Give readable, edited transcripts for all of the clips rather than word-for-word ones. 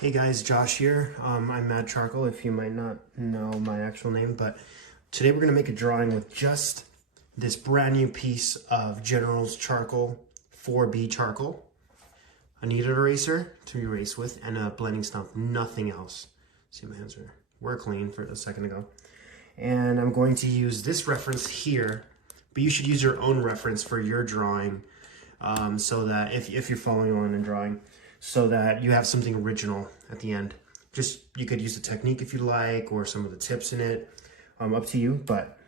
Hey guys, Josh here. I'm Mad Charcoal, if you might not know my actual name, but today we're going to make a drawing with just this brand new piece of General's Charcoal 4B charcoal, a kneaded eraser to erase with, and a blending stump, nothing else. See, my hands were clean for a second ago. And I'm going to use this reference here, but you should use your own reference for your drawing, so that if you're following along in drawing, so that you have something original at the end. Just, you could use the technique if you like, or some of the tips in it, up to you, but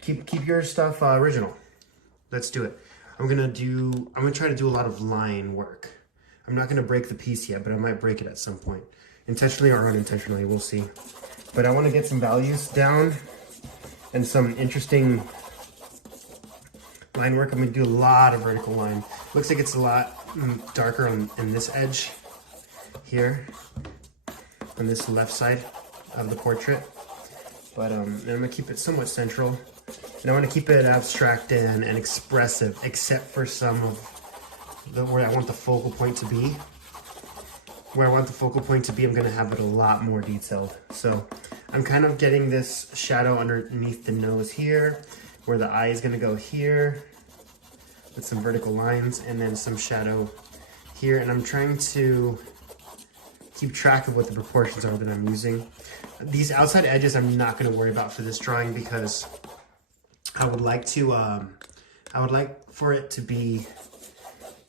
keep your stuff original. Let's do it. I'm gonna try to do a lot of line work. I'm not gonna break the piece yet, but I might break it at some point. Intentionally or unintentionally, we'll see. But I wanna get some values down and some interesting line work. I'm gonna do a lot of vertical line. Looks like it's a lot darker on this edge here, on this left side of the portrait. But and I'm gonna keep it somewhat central. And I want to keep it abstract and expressive, except for some of where I want the focal point to be. Where I want the focal point to be, I'm gonna have it a lot more detailed. So I'm kind of getting this shadow underneath the nose here, where the eye is gonna go here, with some vertical lines, and then some shadow here. And I'm trying to keep track of what the proportions are that I'm using. These outside edges I'm not gonna worry about for this drawing, because I would like for it to be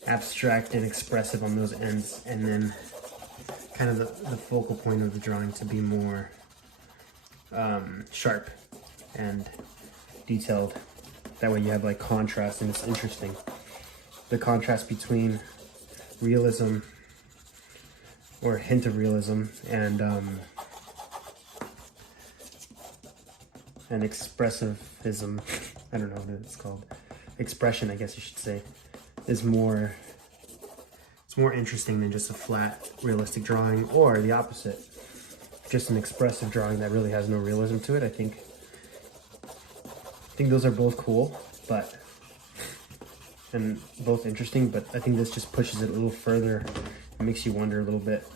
abstract and expressive on those ends, and then kind of the focal point of the drawing to be more sharp and detailed. That way you have like contrast, and it's interesting. The contrast between realism, or a hint of realism, and expressivism, I don't know what it's called. Expression, I guess you should say, is more, it's more interesting than just a flat, realistic drawing, or the opposite, just an expressive drawing that really has no realism to it. I think those are both cool, and both interesting, but I think this just pushes it a little further. It makes you wonder a little bit.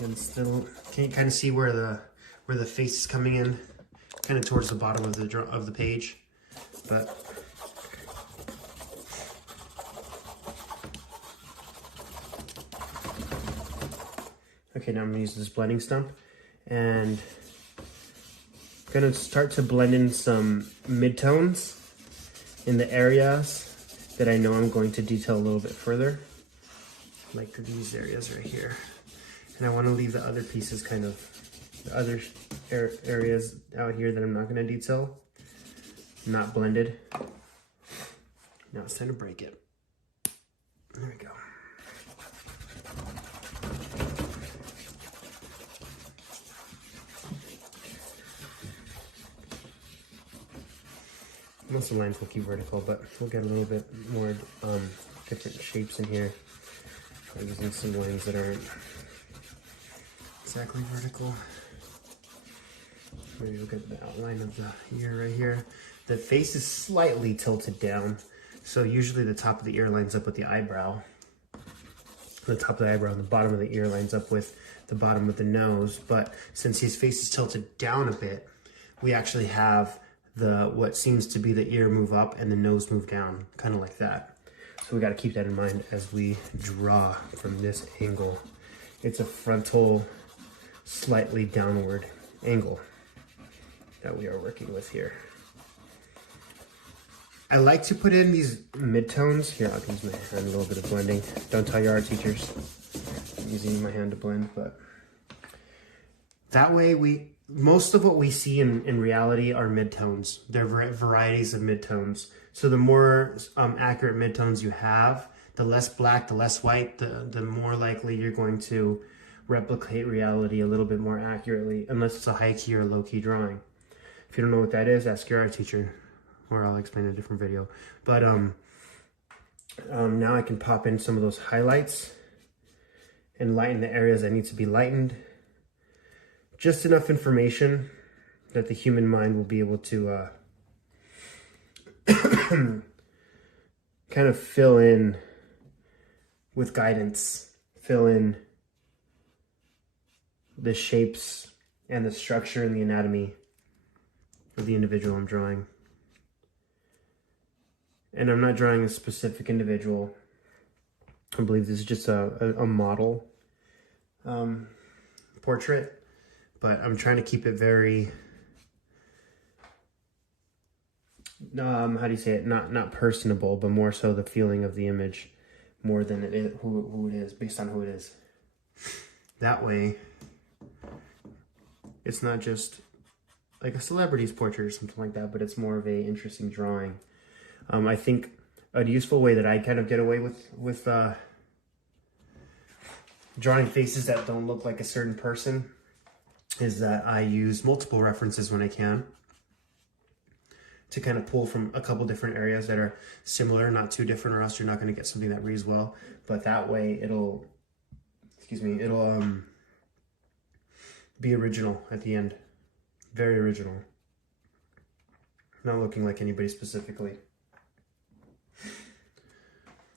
And still, can you kind of see where the face is coming in, kind of towards the bottom of the page, but okay, now I'm gonna use this blending stump, and I'm gonna start to blend in some midtones in the areas that I know I'm going to detail a little bit further, like these areas right here. And I want to leave the other pieces, kind of the other areas out here that I'm not going to detail, not blended. Now it's time to break it. There we go. Most of the lines will keep vertical, but we'll get a little bit more different shapes in here. I'm using some lines that aren't exactly vertical. Maybe look at the outline of the ear right here. The face is slightly tilted down, so usually the top of the ear lines up with the eyebrow. The top of the eyebrow and the bottom of the ear lines up with the bottom of the nose, but since his face is tilted down a bit, we actually have what seems to be the ear move up and the nose move down, kind of like that. So we got to keep that in mind as we draw from this angle. It's a frontal, slightly downward angle that we are working with here. I like to put in these midtones. Here, I'll use my hand, a little bit of blending. Don't tell your art teachers I'm using my hand to blend, but that way most of what we see in reality are midtones. There are varieties of midtones. So the more accurate midtones you have, the less black, the less white, the more likely you're going to replicate reality a little bit more accurately, unless it's a high key or low key drawing. If you don't know what that is, ask your art teacher, or I'll explain in a different video. But now I can pop in some of those highlights and lighten the areas that need to be lightened. Just enough information that the human mind will be able to kind kind of fill in with guidance, fill in the shapes and the structure and the anatomy of the individual I'm drawing. And I'm not drawing a specific individual. I believe this is just a model portrait, but I'm trying to keep it very, how do you say it? Not personable, but more so the feeling of the image more than it is who it is, based on who it is. That way, it's not just like a celebrity's portrait or something like that, but it's more of a interesting drawing. I think a useful way that I kind of get away with drawing faces that don't look like a certain person is that I use multiple references when I can to kind of pull from a couple different areas that are similar, not too different, or else you're not going to get something that reads well. But that way it'll be original at the end. Very original. Not looking like anybody specifically.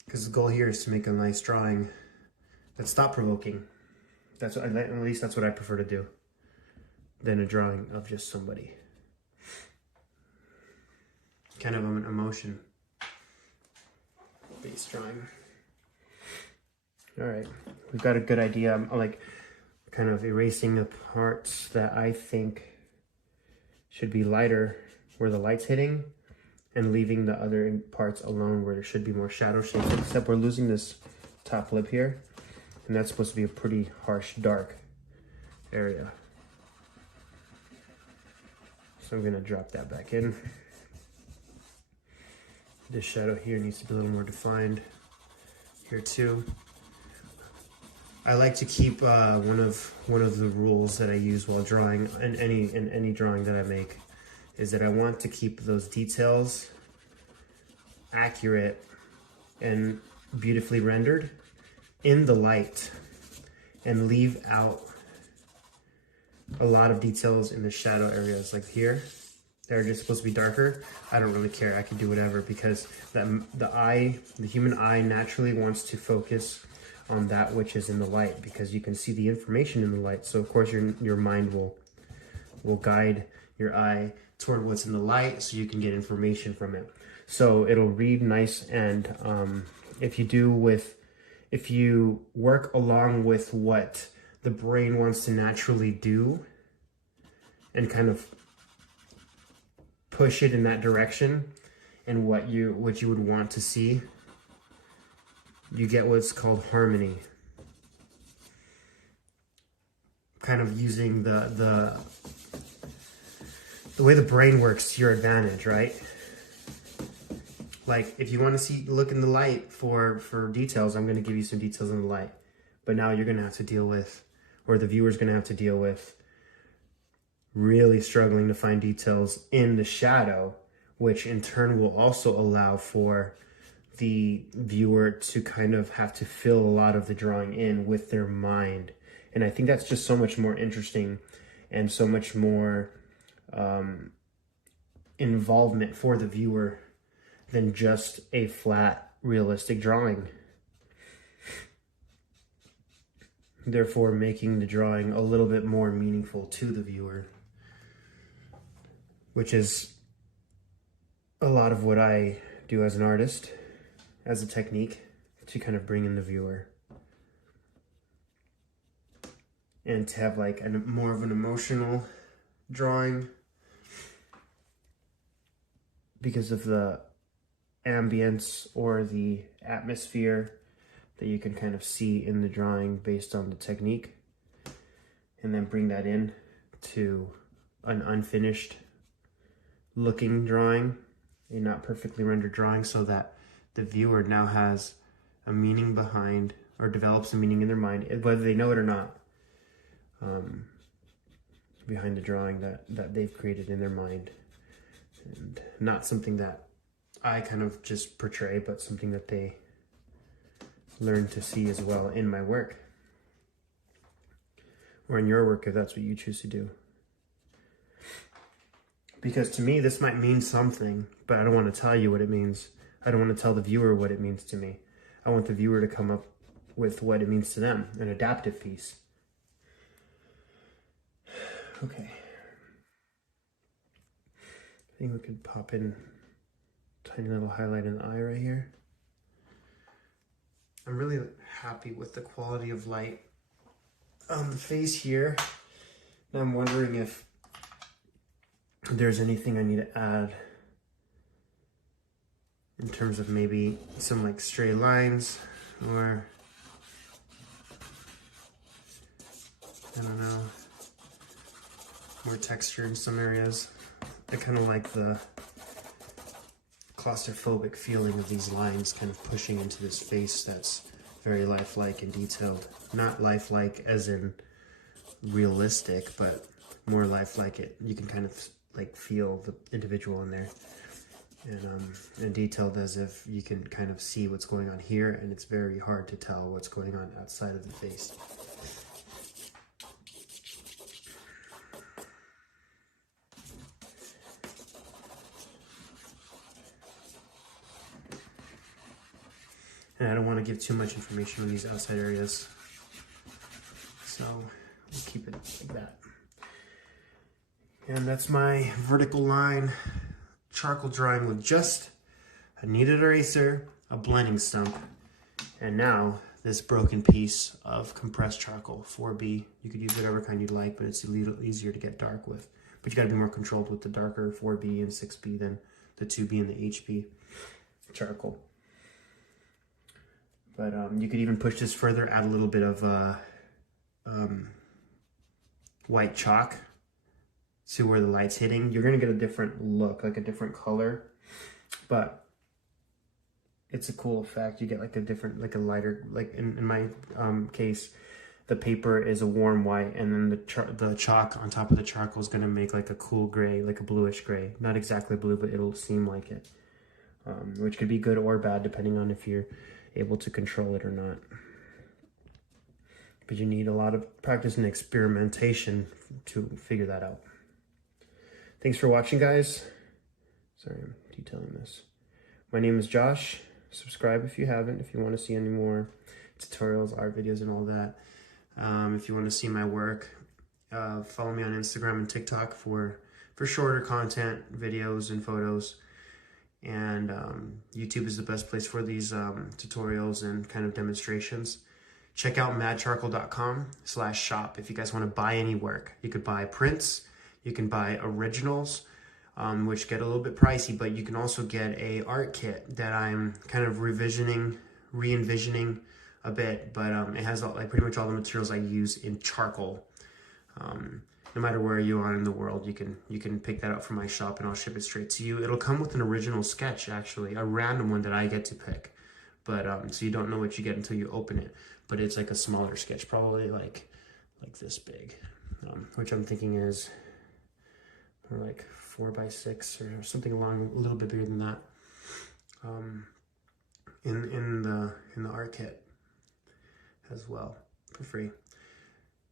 Because the goal here is to make a nice drawing that's thought-provoking. At least that's what I prefer to do, than a drawing of just somebody. Kind of an emotion-based drawing. All right, we've got a good idea. I'm like kind of erasing the parts that I think should be lighter where the light's hitting, and leaving the other parts alone where there should be more shadow shapes, except we're losing this top lip here, and that's supposed to be a pretty harsh, dark area. So I'm gonna drop that back in. This shadow here needs to be a little more defined here too. I like to keep one of the rules that I use while drawing in any drawing that I make is that I want to keep those details accurate and beautifully rendered in the light and leave out a lot of details in the shadow areas, like here. They're just supposed to be darker. I don't really care. I can do whatever, because the human eye naturally wants to focus on that which is in the light, because you can see the information in the light. So of course your mind will guide your eye toward what's in the light so you can get information from it. So it'll read nice, and if you work along with what the brain wants to naturally do and kind of push it in that direction and what you would want to see, you get what's called harmony. Kind of using the way the brain works to your advantage, right? Like if you want to look in the light for details, I'm going to give you some details in the light. But now you're going to have to deal with, or the viewer's going to have to deal with, really struggling to find details in the shadow, which in turn will also allow for the viewer to kind of have to fill a lot of the drawing in with their mind. And I think that's just so much more interesting and so much more involvement for the viewer than just a flat, realistic drawing. Therefore, making the drawing a little bit more meaningful to the viewer, which is a lot of what I do as an artist, as a technique to kind of bring in the viewer. And to have like more of an emotional drawing because of the ambience or the atmosphere that you can kind of see in the drawing based on the technique, and then bring that in to an unfinished looking drawing, a not perfectly rendered drawing, so that the viewer now has a meaning behind, or develops a meaning in their mind, whether they know it or not, behind the drawing that they've created in their mind. And not something that I kind of just portray, but something that they learn to see as well in my work, or in your work if that's what you choose to do. Because to me, this might mean something, but I don't want to tell you what it means I don't want to tell the viewer what it means to me. I want the viewer to come up with what it means to them, an adaptive piece. Okay. I think we could pop in a tiny little highlight in the eye right here. I'm really happy with the quality of light on the face here. And I'm wondering if there's anything I need to add in terms of maybe some like stray lines, or I don't know, more texture in some areas. I kind of like the claustrophobic feeling of these lines kind of pushing into this face that's very lifelike and detailed. Not lifelike as in realistic, but more lifelike. It you can kind of like feel the individual in there, and detailed as if you can kind of see what's going on here, and it's very hard to tell what's going on outside of the face. And I don't want to give too much information on these outside areas, so we'll keep it like that. And that's my vertical line charcoal drawing with just a kneaded eraser, a blending stump, and now this broken piece of compressed charcoal, 4B. You could use whatever kind you'd like, but it's a little easier to get dark with. But you gotta be more controlled with the darker 4B and 6B than the 2B and the HB charcoal. But you could even push this further, add a little bit of white chalk to where the light's hitting. You're gonna get a different look, like a different color, but it's a cool effect. You get like a different, like a lighter, like in my case, the paper is a warm white, and then the chalk on top of the charcoal is gonna make like a cool gray, like a bluish gray. Not exactly blue, but it'll seem like it, which could be good or bad depending on if you're able to control it or not. But you need a lot of practice and experimentation to figure that out. Thanks for watching, guys. Sorry, I'm detailing this. My name is Josh. Subscribe if you haven't, if you want to see any more tutorials, art videos, and all that. If you want to see my work, follow me on Instagram and TikTok for shorter content, videos, and photos. And YouTube is the best place for these tutorials and kind of demonstrations. Check out madcharcoal.com/shop if you guys want to buy any work. You could buy prints, you can buy originals, which get a little bit pricey, but you can also get a art kit that I'm kind of re-envisioning a bit, but it has like pretty much all the materials I use in charcoal. No matter where you are in the world, you can pick that up from my shop and I'll ship it straight to you. It'll come with an original sketch, actually, a random one that I get to pick. But so you don't know what you get until you open it. But it's like a smaller sketch, probably like this big, which I'm thinking is more like 4x6 or something along a little bit bigger than that. In the art kit as well for free.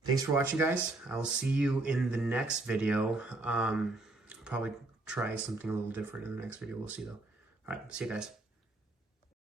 Thanks for watching, guys. I will see you in the next video. Probably try something a little different in the next video. We'll see, though. All right, see you guys.